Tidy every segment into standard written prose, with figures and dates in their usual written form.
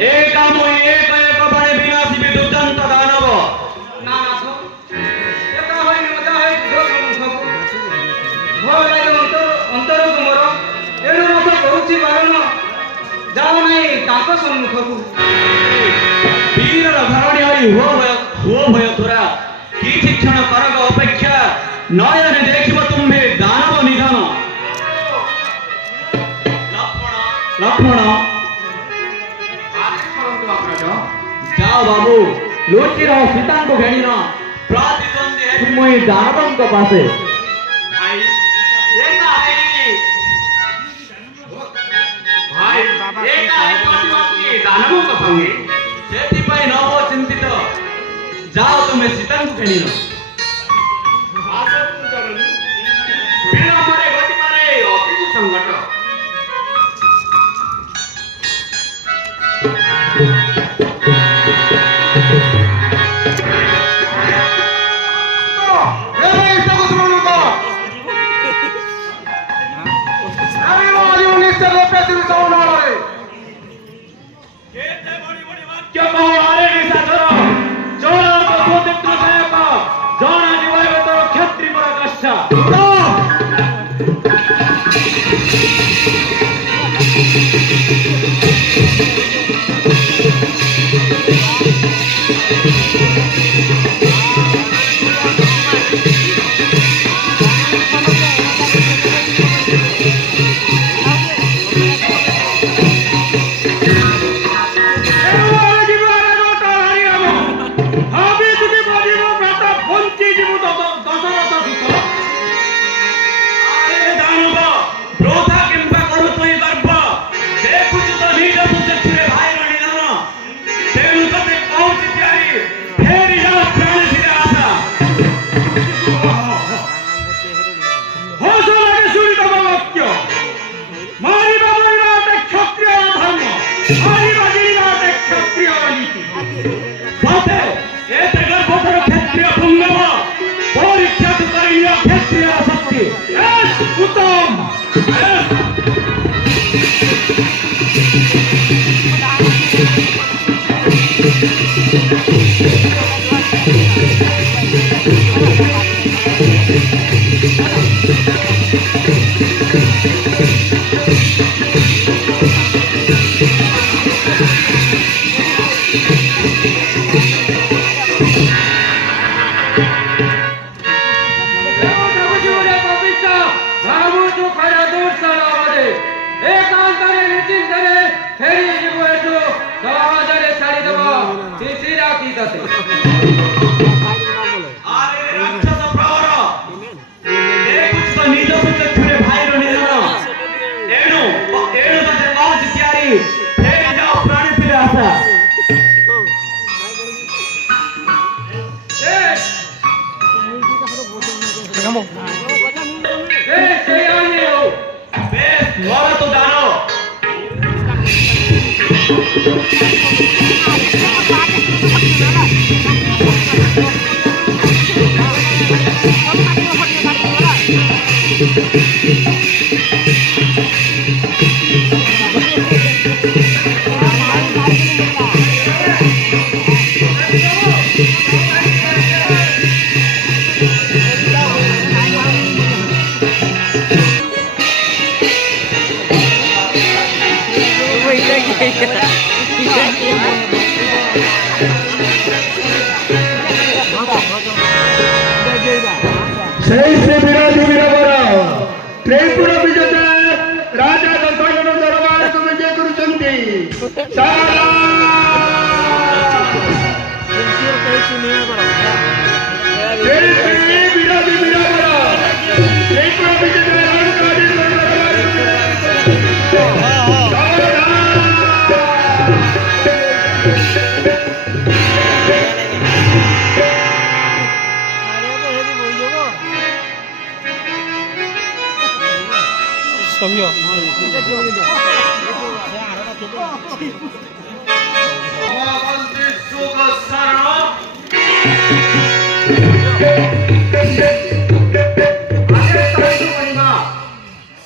एकामुई एक एक बड़े विनाशी भी दुर्दांत दानव नानाथ एका होई मजा है दो मुखको भय लागो अंतर तुमरो एणु मत करूची बारण जाओ नहीं ताको सम्मुखको वीर धरणी होई हुओ भय तोरा किछि क्षण करग अपेक्षा नयने देखिब तुम्हे दानव निधन लक्ष्मण जाओ बाबू लुचि रहो सीता को घेनी न प्रतिद्वंदी है तुम दानवों के पासे भाई ये ना है भाई ये का है प्रतिद्वंदी दानवों का संगे सेति पाई न हो चिंतित जाओ तुम्हें सीता को घेनी न आगे तुम जननी बिना मरे गति मारे अति संकट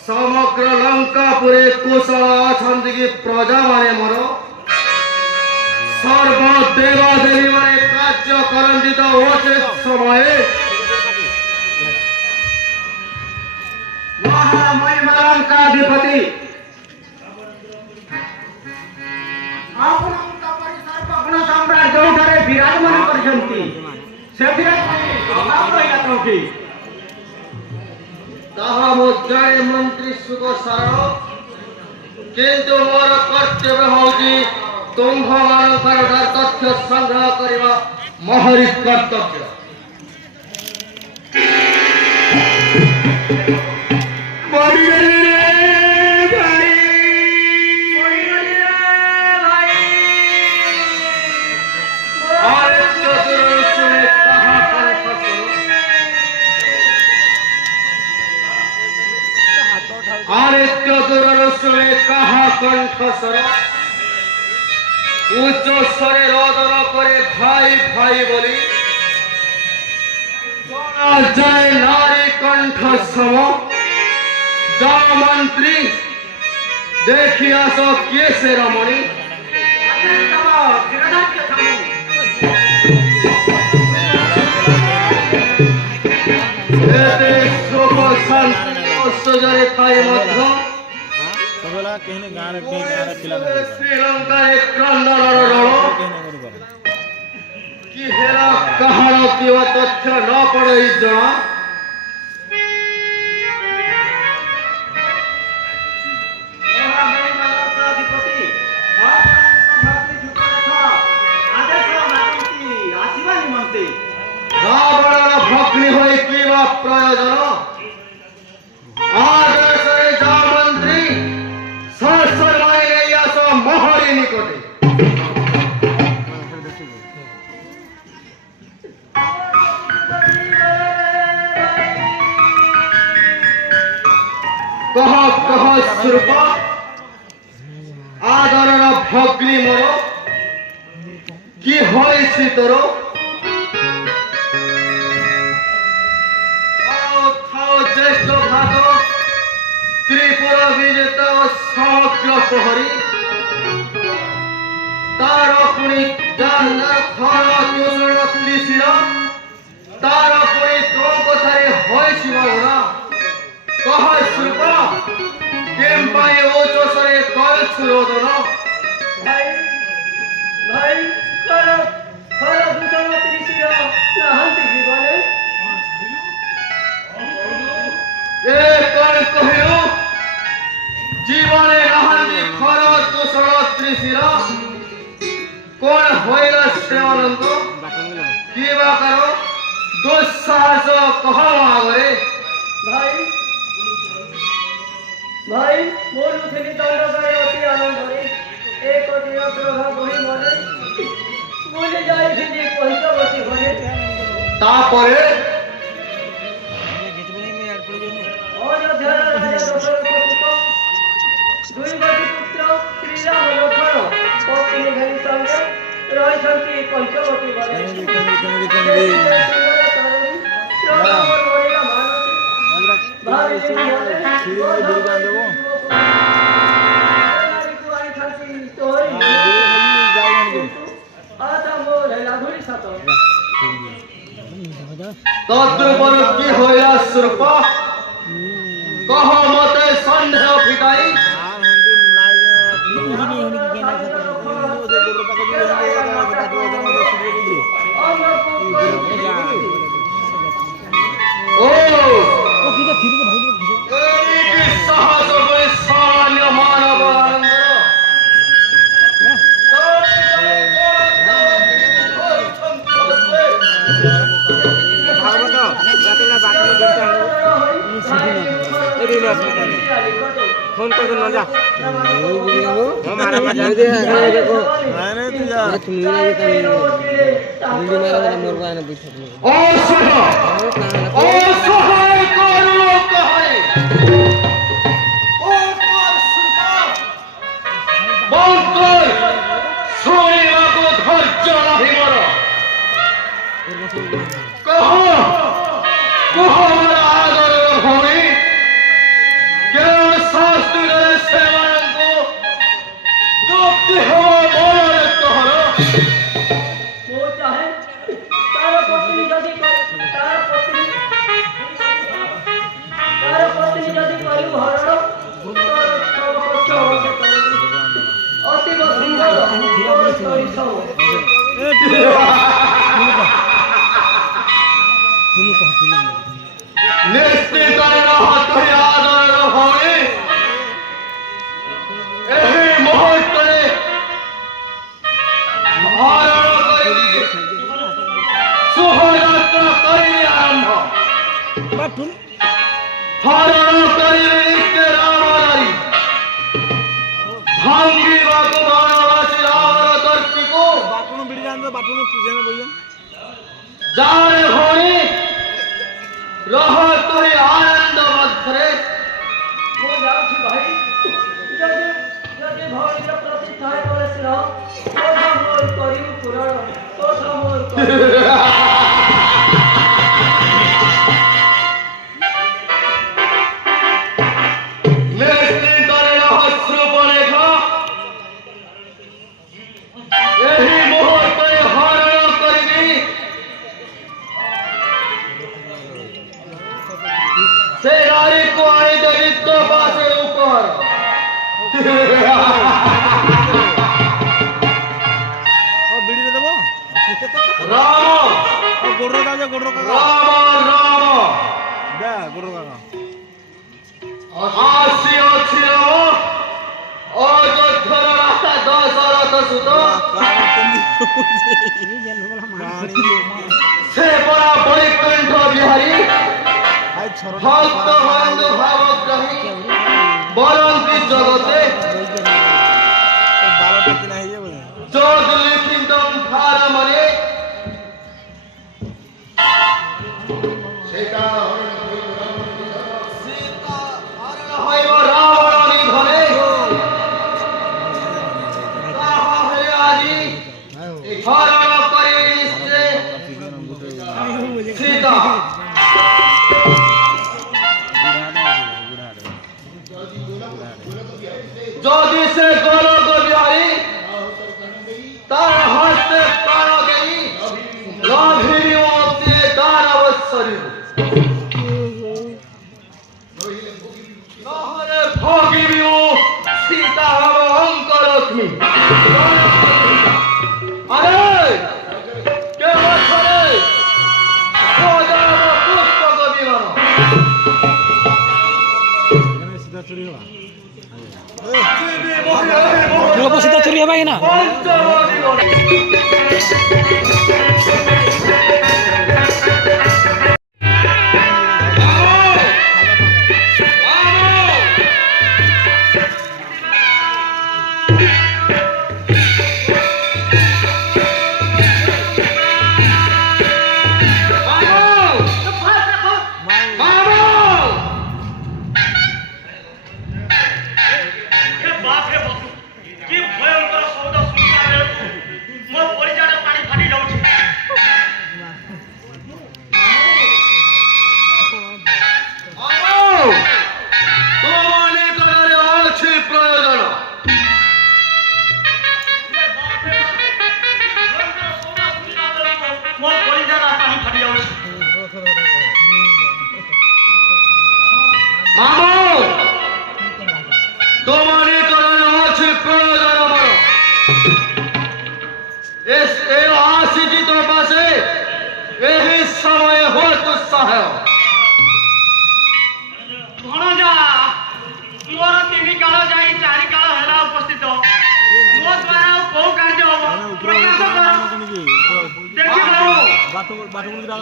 समग्र लंका पुरे कुशल छंदी प्रजा माने मोर सर्व देवादेवी माने कार्य करन्ति तो ओचे समये महामहिमालंकाधिपति आपणଙ୍କ ପରିସର ପବନ ସମ୍ରାଟ ଯୋଉଠାରେ ବିରାଜମାନ କରିଛନ୍ତି ସେଥିରେ ଆପଣଙ୍କ କୋଉଠି ତାହା ମୋ ଜଣେ ମନ୍ତ୍ରୀ ସୁଗ ସାରଣ କିନ୍ତୁ ମୋର କର୍ତ୍ତବ୍ୟ ହେଉଛି ତୁମ୍ଭମାନଙ୍କର ତଥ୍ୟ ସଂଗ୍ରହ କରିବା ମୋହରି କର୍ତ୍ତବ୍ୟ উচ্চ স্বরে রোদন করে ভাই ভাই বলি শোনা যায় নারী কণ্ঠ সম যা মন্ত্রী দেখি আসো কে সে রমণী এতে শোক শান্তি ঐশ্বর্যে ঠাই মধ্য ଶ୍ରୀଲଙ୍କା କ୍ରନ୍ଦନର ରଣ କି ହେଲା କାହାର କିବା ତଥ୍ୟ ନ ପଡ଼ଇ ଜଣା ରାବଣର ଭଗ୍ନୀ ହୋଇ କିବା ପ୍ରୟୋଜନ ଆଦେଶରେ ଯା ମନ୍ତ୍ରୀ ମୋହରି ନିକଟେ କହ କହ ସ୍ୱରୂପ ଆଦରର ଭଗ୍ନୀ ମୋର କି ହୋଇଛି ତୋର ଥାଉ ଜ୍ୟେଷ୍ଠ ଭାଗ ତ୍ରିପୁର ବିଜେତା ସମଗ୍ର ପ୍ରହରୀ तार पुणी जानदार खरा तुषण त्रिशिर तार पुणी तो कथारे होय शिवगुणा कह श्रुप केम पाए ओचसरे कर छुरोदन भाई भाई खरा खरा तुषण त्रिशिर नाहंती जीवने ए कण कहियो जीवने नाहंती खरा तुषण त्रिशिर कौन होइला सेवानंद की बा करो दुस्साहस कह आगरे भाई भाई मोर उठिनी दंड करे अति आनंद रे एक दिन प्रभा बही मरे बोले जाई थी कहित बसी घरे तापरे अयोध्या राजा दशरथ पुत्र दुई गति पुत्र श्री राम लक्ष्मण पत्नी घरी संगे रही पंचवटी बने तद्रुपर की होया स्वरूप कह मते संदेह फिटाई ओ साहस सामान्य मानव आनंद फोन कर दो ना जा हमारा मजा दे देखो मैंने तू जा तुम नहीं लगता बिल्डिंग में लगा मोर का ना पीछे ओ सहाय करो कहे ओ कर सुरपा बंकर सोनिया को धैर्य नहीं मरो कहो हमारा आदर भूमि केवल शास्त्री सेवान को दुप्ति हो मोर कहरो ନିଶ୍ଚିତ ଆଦରର ଭଉଣୀ ଏହି ମୁହୂର୍ତ୍ତରେ ହରଣ କରିବି ଶୁଭଯାତ୍ରା କରିବି ଆରମ୍ଭ ହରଣ କରିବି ନିତ୍ୟ ରାମଧାରୀ ଭାଙ୍ଗିବାକୁ ବନବାସୀ ରାମର ଦର୍ପିକୁ ଯାରେ ଭଉଣୀ ରହ ତୁହି ଆନନ୍ଦ ମଧ୍ୟରେ ମୁଁ ଯାଉଛି ଭାଇ ଯଦି ଯଦି ଭଉଣୀର ପ୍ରତି ଥାଏ ବୋଲେ ସିର ତୋ ମୋର କରିବୁ ପୁରାଣ ତୋ ମୋର ନିଶ୍ଚିନ୍ତରେ ରହସ୍ୟପରେଖ ଏହି ମୁହୂର୍ତ୍ତରେ ହରଣ କରିବି ସେ ନାରୀକୁ ଆଣିଦେବି ତୋ ପାଖେ ଉପହାର ରାମ ଆସି ଅଛି ରାମ ଅଯୋଧ୍ୟାର ରାଜା ଦଶରଥ ସୁତ ସେ ପରା ବୈକୁଣ୍ଠ ବିହାରୀ ভক্ত বন্ধু ভাবগ্রাহী বরন্তি জগতে যোগ লিখিতম ফারমনে সীতা হরণ হইব রাবণ নিধনে তাহলে আজি হরণ করে সীতা যদি সে গোলক বিহারী তার হস্তে প্রাণ দেই লভিরি মুক্তি তার অবসরী নহলে ভোগিবি সীতা হব অঙ্কলক্ষ্মী আরে কে বছরে সোজাব পুষ্পক বিমান সীতা চুরি হবে না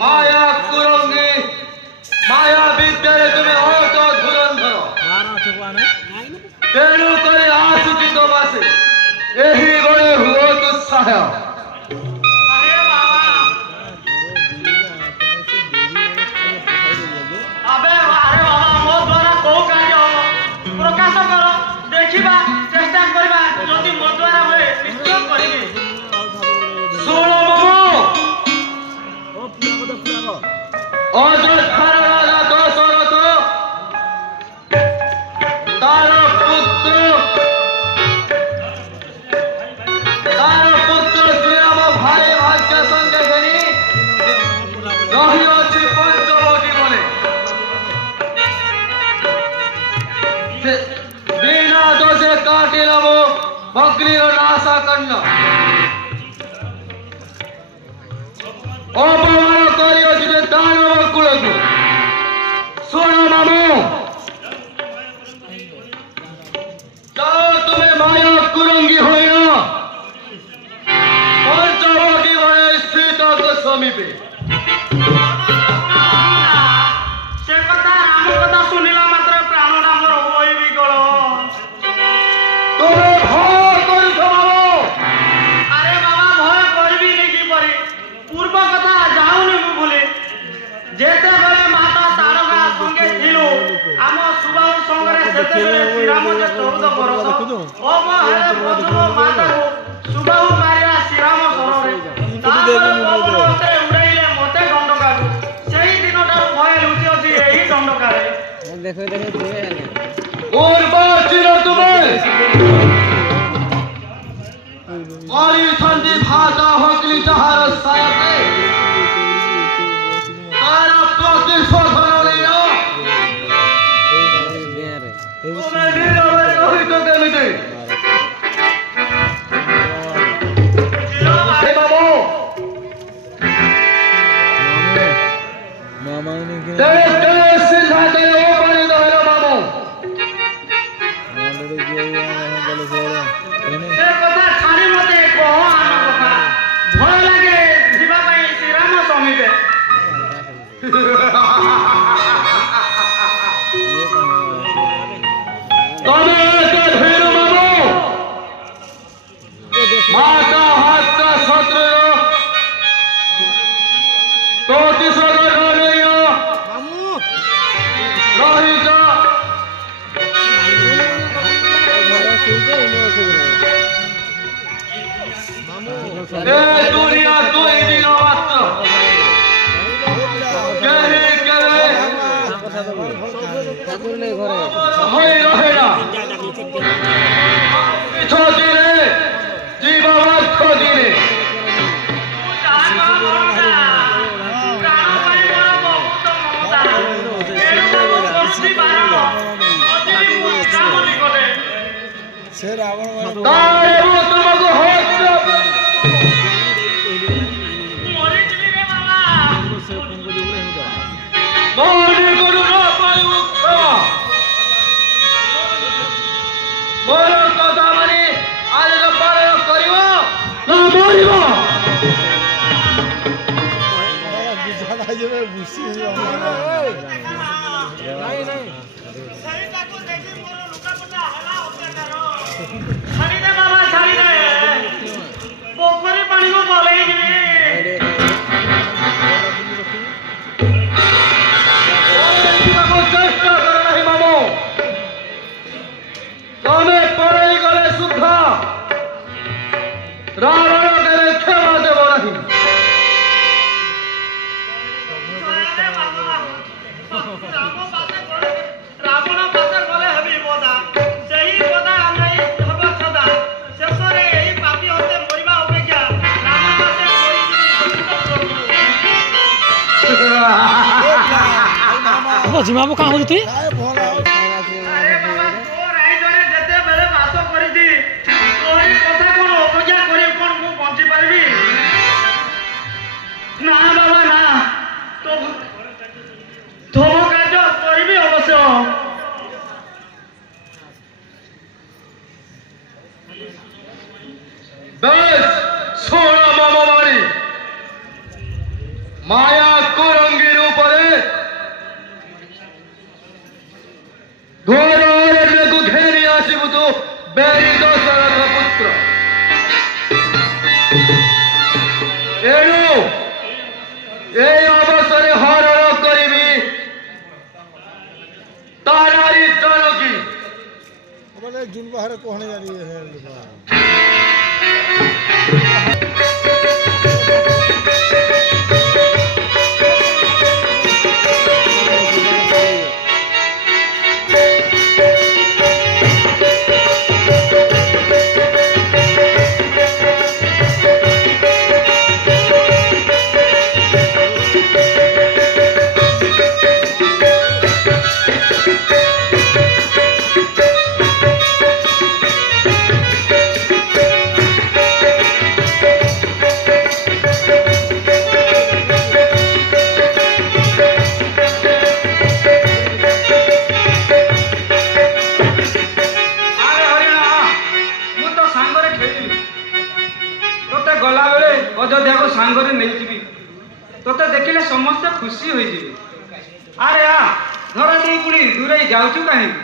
মায়া কুরঙ্গী মায়া বিদ্যারে তুমি হয়তো ধুরন্ধর তেণু করে আসুচি তো বাসে ଏହି ବେଳେ ହୁଅ ଦୁଃସାହ ପ୍ରକାଶ କର ଦେଖିବା ଚେଷ୍ଟା କରିବା ଯଦି ମୋ ଦ୍ୱାରା ହୁଏ ନିଶ୍ଚୟ କରିବି ଶୁଣ ଅଯୋଧ୍ୟାର ରାଜା ଦଶରଥ ତାର ପୁତ୍ର ଶ୍ରୀରାମ ଭାଇ ଭାଗ୍ୟ ସଙ୍ଗେ ଘେନି ରହିଅଛି ପଞ୍ଚବଟୀ ବନେ ବିନା ଦୋଷେ କାଟିଲବ ବଗ୍ରିର ନାଶା କର୍ଣ୍ଣ ଅପମାନ କରିଅଛୁ ଯେ ଦାନବ କୂଳକୁ। ଶୁଣ ମାମୁଁ, ଯାଅ ତୁମେ ମାୟା କୁରଙ୍ଗୀ ହୋଇନ ପଞ୍ଚବଟୀ ଭଳି ସୀତାଙ୍କ ସମୀପେ। ସେ କଥା ରାମ କଥା ଶୁଣିଲା ମାତ୍ରେ ପ୍ରାଣଟା ମୋର ହୋଇ ବିକଳ। ତୁମେ ଭୟ କରୁଛ ମାମୁଁ। ଆରେ ବାବା ଭୟ କରିବିନି କିପରି? ପୂର୍ବ କଥା ଯାଉନି ମୁଁ ଭୁଲି। ଯେତେବେଳେ ମାତା ତାରକା ସଙ୍ଗେ ଥିଲୁ ଆମ ସୁବାହୁ ସଙ୍ଗରେ ସେତେବେଳେ ଶ୍ରୀରାମ ଯେ 14 ବର୍ଷ ଅବହେଳେ ପ୍ରଥମ ମାତାକୁ ସୁବାହୁ ମାରିଲା ଶ୍ରୀରାମ ଶରରେ। ତାପରେ ପବନ ମତେ ଉଡ଼େଇଲେ ମତେ ଦଣ୍ଡକାକୁ। ସେଇ ଦିନଠାରୁ ଭୟ ଲୁଚି ଅଛି ଏହି ଦଣ୍ଡକାରେ। ପୂର୍ବଚିର ତୁମେ କରିଛନ୍ତି ଭାତ ହକଲି ଯାହାର ସାୟତେ ତାର ପ୍ରତିଶୋଧ ନେଇନ। ତୁମେ ନିରବରେ ରହିଛ କେମିତି? ସେ କଥା ଛାଡ଼ି ମତେ କହ ଆମ କଥା। ଭୟ ଲାଗେ ଯିବା ପାଇଁ ଶ୍ରୀରାମ ସମୀପେ। ତମେ ଏକ ଭୀରୁ ମାମୁଁ, ମାତା ହାତ ଶତ୍ରୁର ପ୍ରତିଶୋଧ ନେଇ ରହିଛ। ଏ ଦୁନିଆ ଦୁଇ ଦିନ ମାତ୍ର, କେହି କେବେ ହୋଇ ରହେନା। ମିଛ ଦିନେ ଜୀବ ମାର୍ଥ ଦିନେ। ତାରେ ମୁଁ ତୁମକୁ ହତ୍ୟା ମରି କରୁ ନ ପାଇବୁ କ୍ଷମା। ମୋର କଥା ମାନି ଆଜି ପାଳନ କରିବ ନା ମରିବ? ସେଇଟାକୁ ଦେଖି ମୋର ଲୁଗାପଟା ହେଲା ଅତ୍ୟାଚାର। ଛାଡ଼ିଦେ ବାବା ଛାଡ଼ିଦେ। ପୋଖରୀ ପାଣିକୁ ପଳେଇଯିବି। ଯିବାକୁ ଚେଷ୍ଟା କର ନାହିଁ ମାମୁଁ। ତମେ ପଳେଇ ଗଲେ ସୁଦ୍ଧା ରାବଣ କେବେ କ୍ଷମା ଦେବ ନାହିଁ। ରାବଣ ପାଖେ ଗଲେ ହେବି ବଦା। ସେହି ବଦା ନେଇ ହେବ ଛଦା। ଶେଷରେ ଏହି ପାପୀ ହତେ ମରିବା ଅପେକ୍ଷା ରାମ ପାଖେ ଜିମାବୁ କାଁ ହଉଛୁ ତୁଇ? ଆରେ ବାବା ତୋ ରାଇଜରେ ଯେତେବେଳେ ବାସ କରିଛି ତୋରି କଥା କଣ ଅପେକ୍ଷା କରି କଣ ମୁଁ ବଞ୍ଚି ପାରିବି? ନା ବାବା ନା, ତୋ କାର୍ଯ୍ୟ କରିବି ଅବଶ୍ୟ। ବେଶ ଶୁଣ ମାମୁମାରୀ, ମାୟା କୁରଙ୍ଗୀ ରୂପରେ ଘୋର ଅରଣ୍ୟକୁ ଘେରି ଆସିବୁ ତୁ ବେରି ଦଶରଥ ପୁତ୍ର। ଏଣୁ এই অবসরে হরণ করিবি তারারি জনকী। জুন বাহারে কোহনে জানি ଗଲାବେଳେ ଅଯୋଧ୍ୟାକୁ ସାଙ୍ଗରେ ନେଇଯିବି। ତୋତେ ଦେଖିଲେ ସମସ୍ତେ ଖୁସି ହୋଇଯିବେ। ଆରେ ଆ ଧରା ଦେଇ ପୁଣି ଦୂରେଇ ଯାଉଛୁ କାହିଁକି?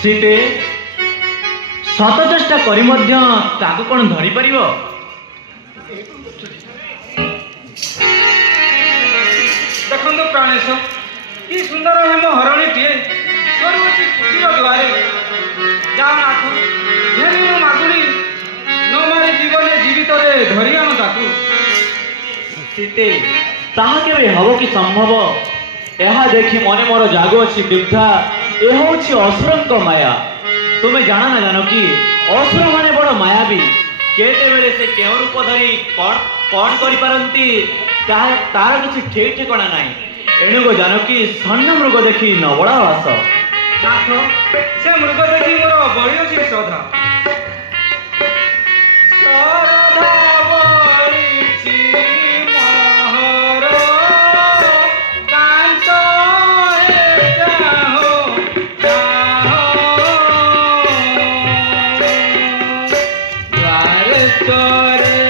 सीते शत चेष्टा करी मध्य ताकू कौन धरी परिबो? देखो प्राणेश कि सुंदर हेम हरणीटीए सरुवती कुटीर द्वारे जानाथ घेरी मागुणी न मारी जीवने जीवित धरी आण ताकू। सीते ताहा केबे हबो कि संभव? यह देखी मने मोर जागो अछि वृद्धा, यह होछि असुरंक माया। तुमे जाना ना जानो कि असुर माने बड़ मायावी। केते बेले से केउ रूप धरी कौन करि पारंती तार किछि ठीक ठिकाना नाही। एणु को जानो कि सन्न मृग देखी नबड़ा वास। नाथ से मृग देखी मोर बड़ी अछि श्रद्धा। श्रद्धा बळिछि महर कांत हे जाहो द्वार चोरे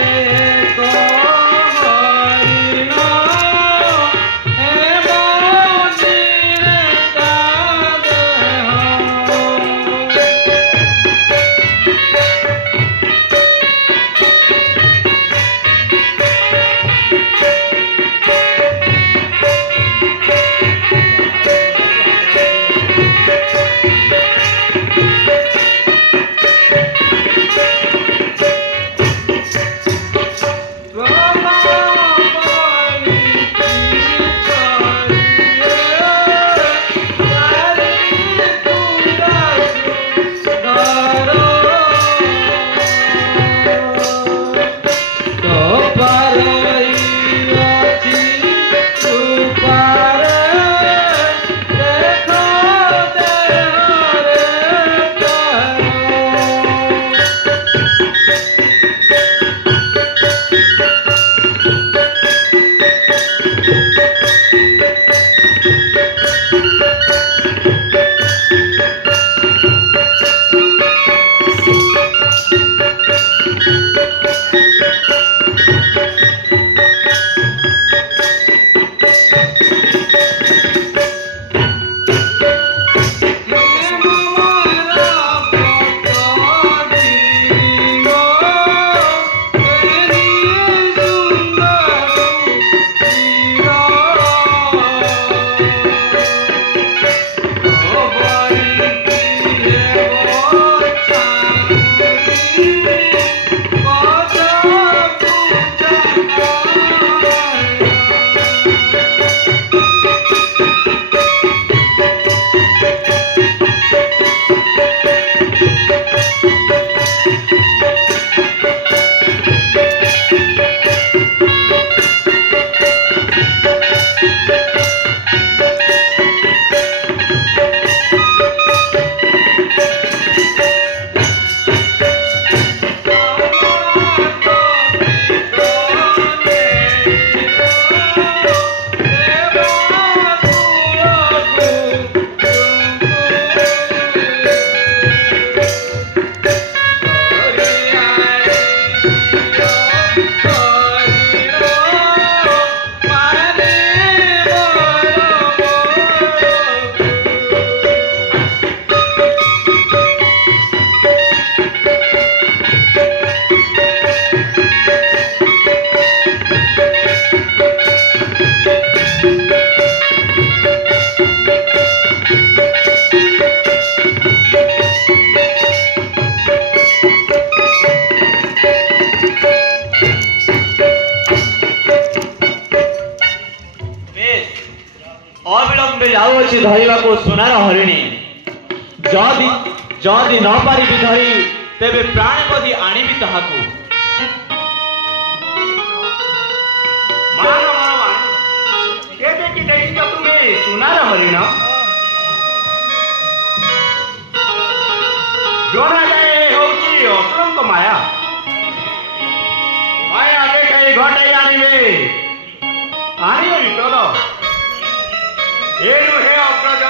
ଅବିଳମ୍ବେ ଯାଉଅଛି ଧରିବାକୁ ସୁନାର ହରିଣୀ। ଯଦି ଯଦି ନ ପାରିବି ଧରି ତେବେ ପ୍ରାଣପଦୀ ଆଣିବି ତାହାକୁ। କେବେ କି ଦେଖିଛ ତୁମେ ସୁନାର ହରିଣ? ଜଣାଯାଏ ହେଉଛି ଅସୁରଙ୍କ ମାୟା। ମାୟା ଦେଖାଇ ଘଟାଇ ଆଣିବେ, ଆଣିବେ ବିପଦ। ଏଣୁ ହେ ଅଗ୍ରଜ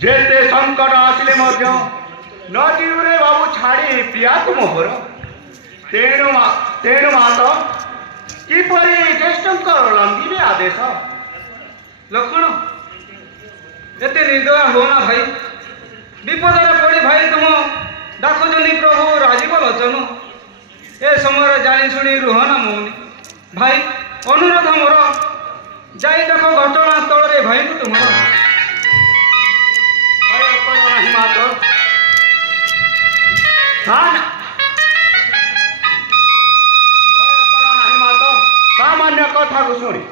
जेते संकट आसिले मध्य नदीरे बाबू छाड़ी प्रिया मोहर तेणु मात किपरि ज्येष्ठंकर लंघिबे आदेश। लक्ष्मण एते निर्दय हो ना भाई, विपदर पड़ी भाई तुम डाकुचंदी प्रभु राजीव लोचन। ए समय जानी शुणी रुह ना मौनी भाई, अनुरोध मोर जाई देख घटना स्थल रे भाई को तुम सामान्य कथा को शुणी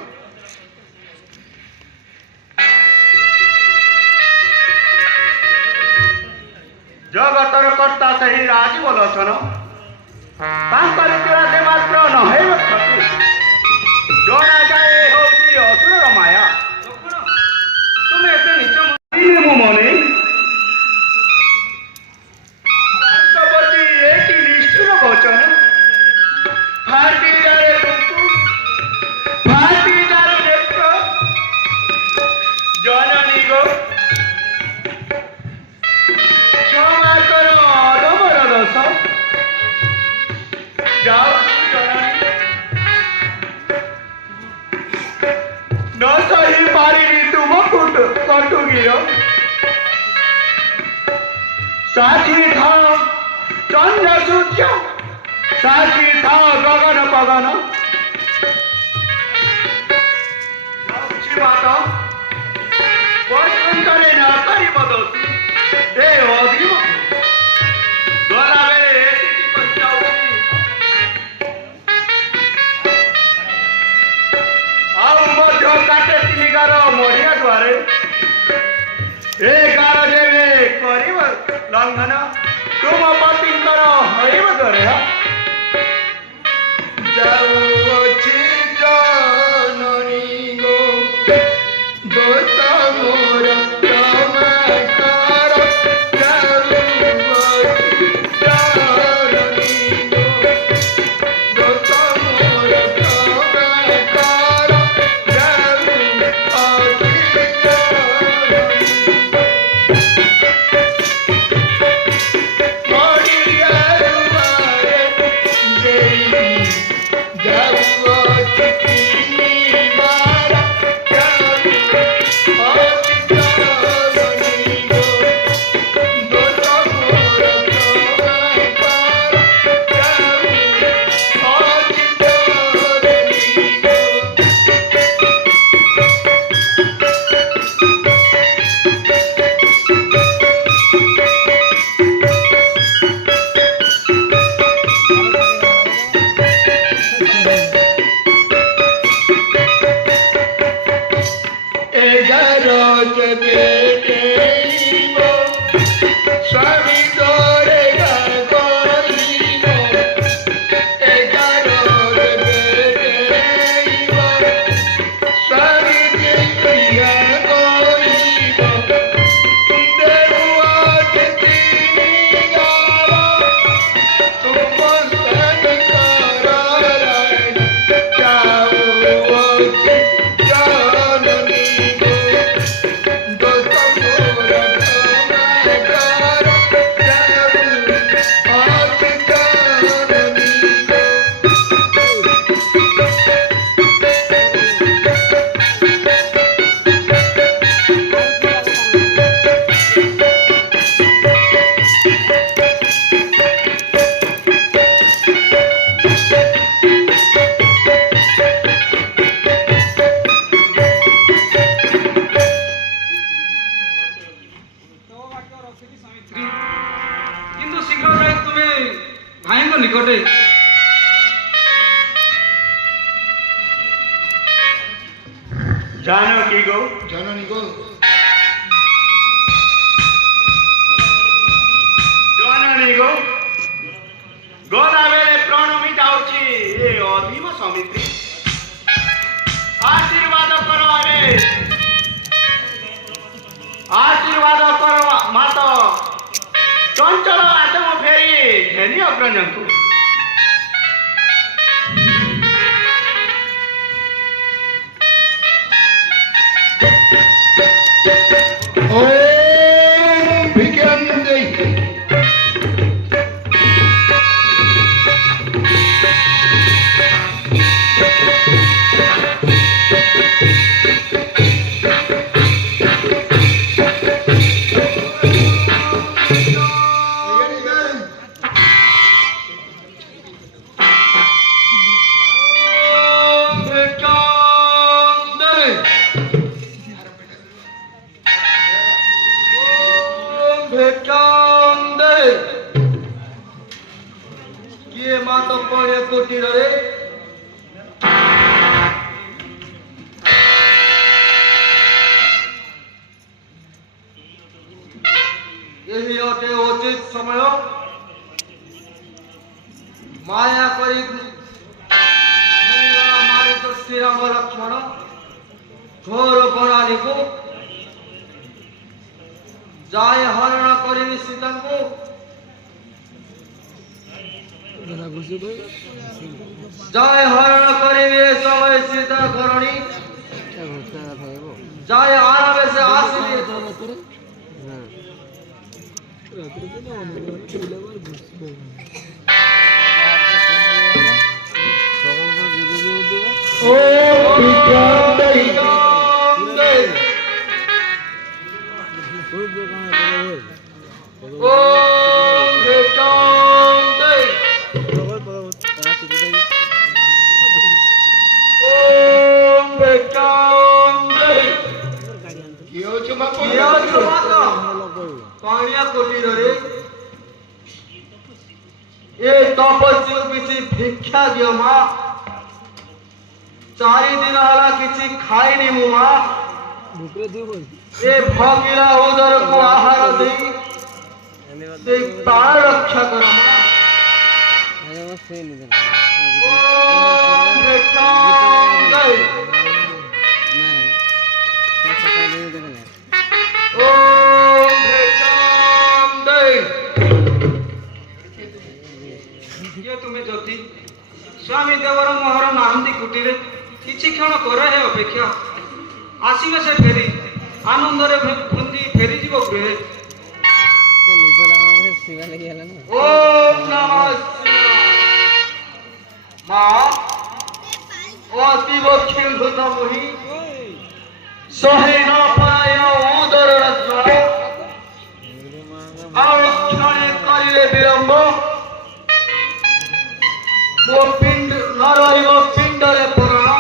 जगतर कर्ता सही राजीव लोचन इतिहास मात्र नहे क्षति जड़ा जाए हूँ असुर माया। तुम एते नीच मु मने एक निष्ठुर वचन फाटी जाए फाटी जाए नेत्र जननी गो क्षमा करो अधमर दश जाओ जननी न सही पारिबी तुम कटुगीर साक्षी था चंद्र सूर्य साक्षी था गगन पगन बात परिचंदे न कर दोषी ए अधीम गला बेले काटे चिलिकार मढ़िया द्वारे ए गार जेबे करिब लंघन तुम पतिंकर हरिब द्वारे जाऊछि जननी गो दोष मोर चमत्कार जाऊछि जननी गो दोष मोर चमत्कार किंतु शीघ्र जाई तुम्हें भाई को निकटे जानकी गो जननी गो जननी गो गोदा बेले प्रणमी जाऊछि ए अधीम समिति आशीर्वाद करो आशीर्वाद करो मात चंचल आत्म फेरी घेनी अग्रजंतु ओम କିଏ ମା ତ ପଡ଼େ କୁଟୀରରେ ଏହି ଅଟେ ଉଚିତ ସମୟ ମାୟା କରି ମାରିତ ଶ୍ରୀରାମ ଲକ୍ଷ୍ମଣ ଘୋର ବଣାନୀକୁ ଯାଏ ହରଣ କରିବି ସୀତାଙ୍କୁ ଯାଏ ହରଣ କରିବି ଏ ସମୟ ସୀତା ଘରଣୀ ଯାଏ ଆରାମସେ ଆସିବି ପାଣିଆ କୋଟିରରେ ଏ ତପସ୍ୟା କିଛି ଭିକ୍ଷା ଦିଅ ମା 4 ଦିନ ହେଲା କିଛି ଖାଇନି ମୁଁ ମା ଏ ଭଗିଲା ଉଦରକୁ ଆହାର ଦେଇ ସେ ପ୍ରାଣ ରକ୍ଷା କର ମା ତୁମେ ଯଦି ସ୍ୱାମୀ ଦେବର ମୋହର ନାହାନ୍ତି କୁଟିରେ କିଛି କ୍ଷଣ କର ହେ ଅପେକ୍ଷା ଆସିବେ ସେ ଫେରି ଆନନ୍ଦରେ ବୃନ୍ଦି ଫେରିଯିବ ଗୃହେ ଓମ୍ ନମଃ ଶିବାୟ ମା ଅତୀବ କ୍ଷୁବ୍ଧ ମୁହି ସହି ନ ପାୟ ଉଦରର ଜ୍ୱାଳା ଆଉ କ୍ଷଣେ କରିଲେ ବିଳମ୍ବ ମୋ ପିଣ୍ଡ ନ ରହିବ ପିଣ୍ଡରେ ପୁରାଣ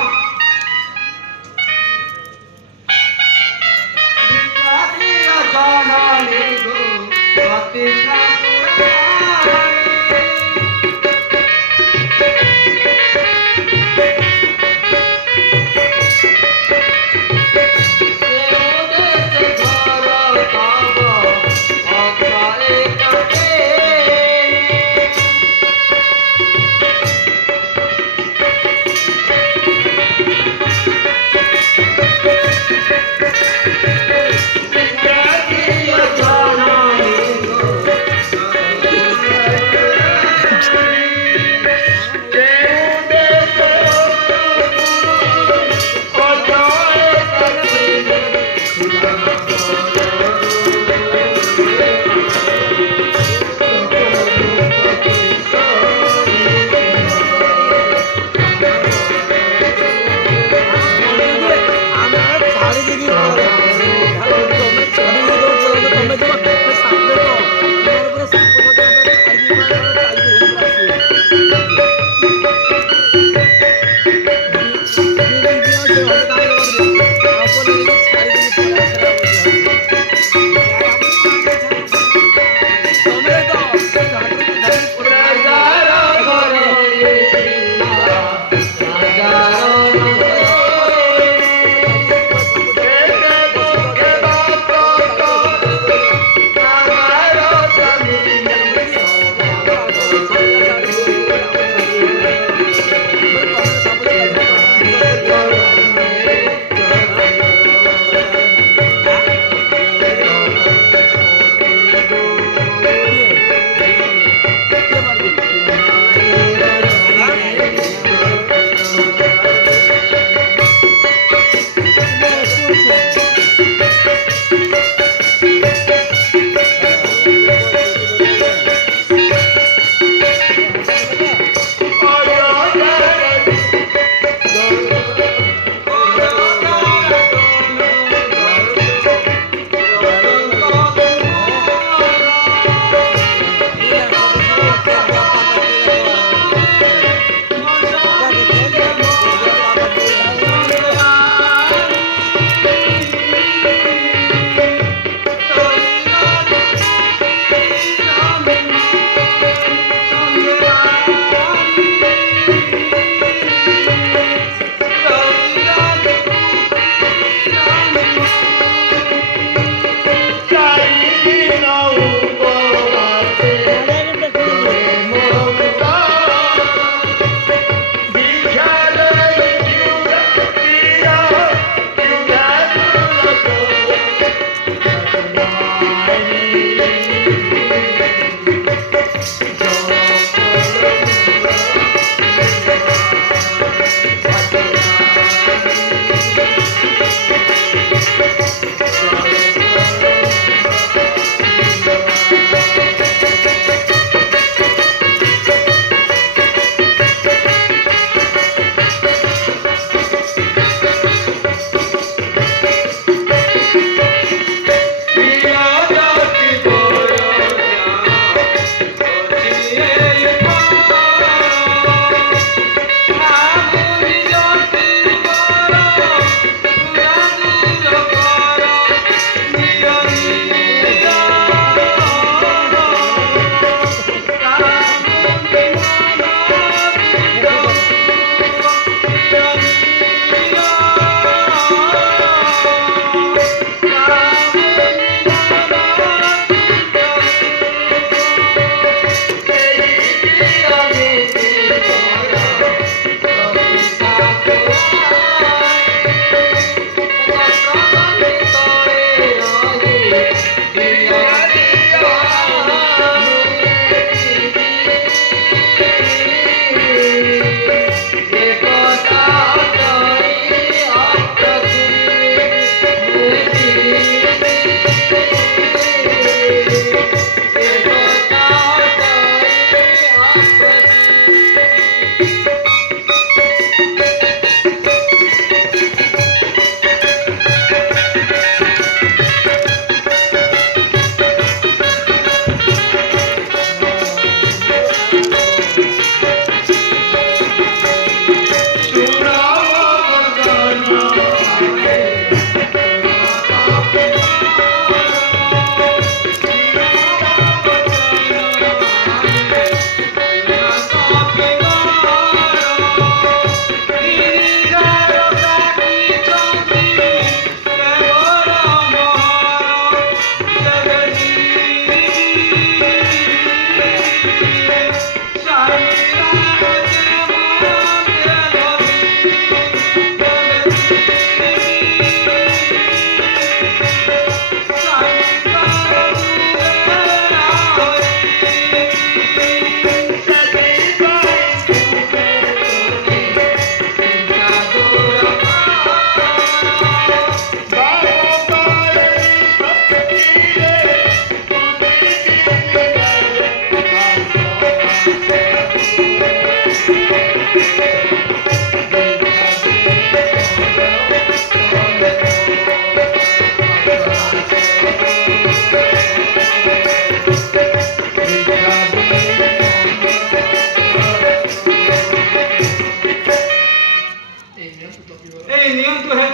এই নিয়ন্তু হে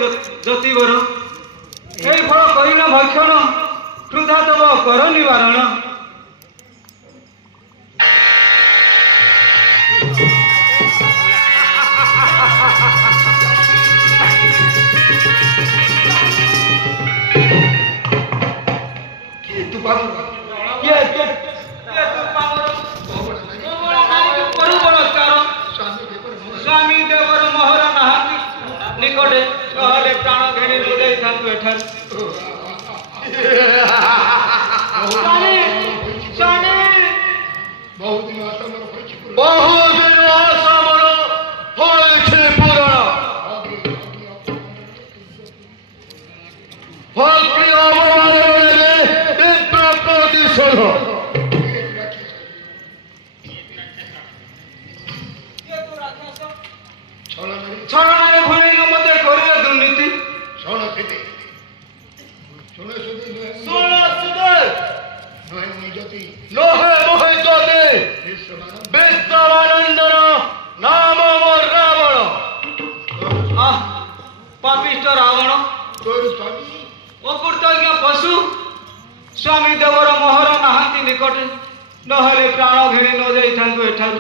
জ্যোতিবর এই ফল করিল ভক্ষণ ক্ষুধা তব কর নিবারণ স্বামী দেবর মোহর নাহাতি নিকটে নহলে প্রাণ ঘেনি লুদেই থাকু এঠার বহুদিন আশা মনে হয়েছে বহুদিন আশা মন হয়েছে পুরাণ ভক্তি অবমাননে দিব্য প্রতিশোধ ছড়ায় ভুলে মতে করিলে দুর্নীতি শোনো খেতে শোনো শুধু নয় নিযতি নহে মোহে জ্যোতি বিশ্বমানব বিশ্বমানন্দন নাম মোর রাবণ আহ পাপিষ্ট রাবণ তোর স্বামী অকৃতজ্ঞ পশু স্বামী ଦେବର ମୋହର ନାହାନ୍ତି ନିକଟେ ନହେଲେ ପ୍ରାଣ ଘେଣି ନ ଯାଇଥାନ୍ତୁ ଏଠାରୁ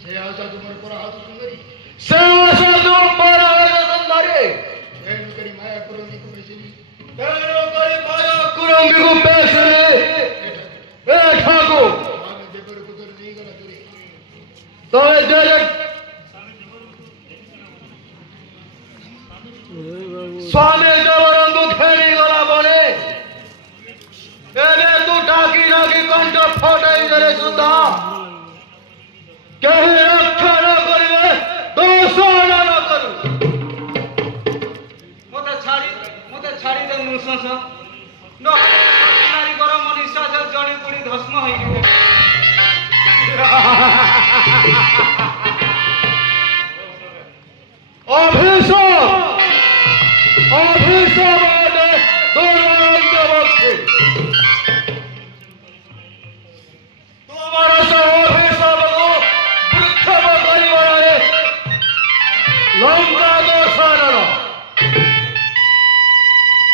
ସେ ଆଶା ତୁମର ପର ହାତ ସୁନ୍ଦରୀ ସେ ଆଶା ତୁମ ପର ସୁନ୍ଦରୀ ତେଣୁ କରି ମାୟା କରନ୍ତିକୁ ବେଶିନି ତେଣୁ କରି ମାୟା କୁରଙ୍ଗୀକୁ ବେଶରେ ଏଠାକୁ ଆମେ ଦେବର କୁତର ନେଇଗଲା ଦୂରେ ତଳେ ଦେଲେ ସ୍ୱାମୀ ଦେବରଙ୍କୁ ଘେରି ଗଲା ବଳେ ଏବେ ତୁ ଡାକି ଡାକି କଣ୍ଠ ଫଟାଇ ଦେଲେ ସୁଦ୍ଧା କେହି ରକ୍ଷା ନ କରିବେ ଦୋଷ ନ କରୁ ମୋତେ ଛାଡ଼ି ଦେ ନୃଶଂସ ନାରୀ ଗରମ ନିଶ୍ୱାସ ଜଣି ପୁଣି ଧସ୍ମ ହୋଇଯିବ ଅଭିଶାପ ଦୁରାନ୍ତ ବକ୍ଷେ ତୁମର ସେ ଅଭିଶାପକୁ ବୃକ୍ଷେପ କରିବାରେ ଲଙ୍କା ଦୋଷାନନ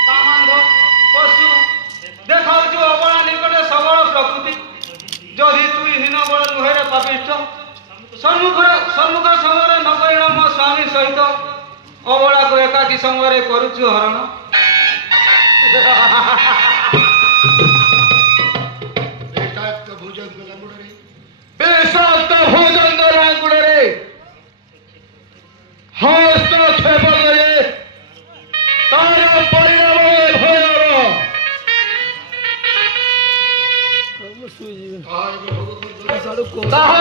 କାମାନ୍ଧ ପଶୁ ଦେଖାଉଛୁ ଅବଳା ନିକଟେ ସବଳ ପ୍ରକୃତି ଯଦି ତୁଇ ହୀନ ବଳ ନୁହେଁରେ ପାପିଷ୍ଠ ସମ୍ମୁଖ ସମୟରେ ନ କରିଣ ମୋ ସ୍ୱାମୀ ସହିତ ଅବଳାକୁ ଏକାକୀ ସମୟରେ କରୁଛୁ ହରଣ ବେଶାକ୍ତ ଭୁଜଙ୍ଗ ଲାଙ୍ଗୁଡ଼ରେ ବିଷାକ୍ତ ଭୁଜଙ୍ଗ ଲାଙ୍ଗୁଡ଼ରେ ହସ୍ତକ୍ଷେପ କରି ତାର ପରିଣାମ ଭୟାବହ କାହାର ଭୋଗ ତାହା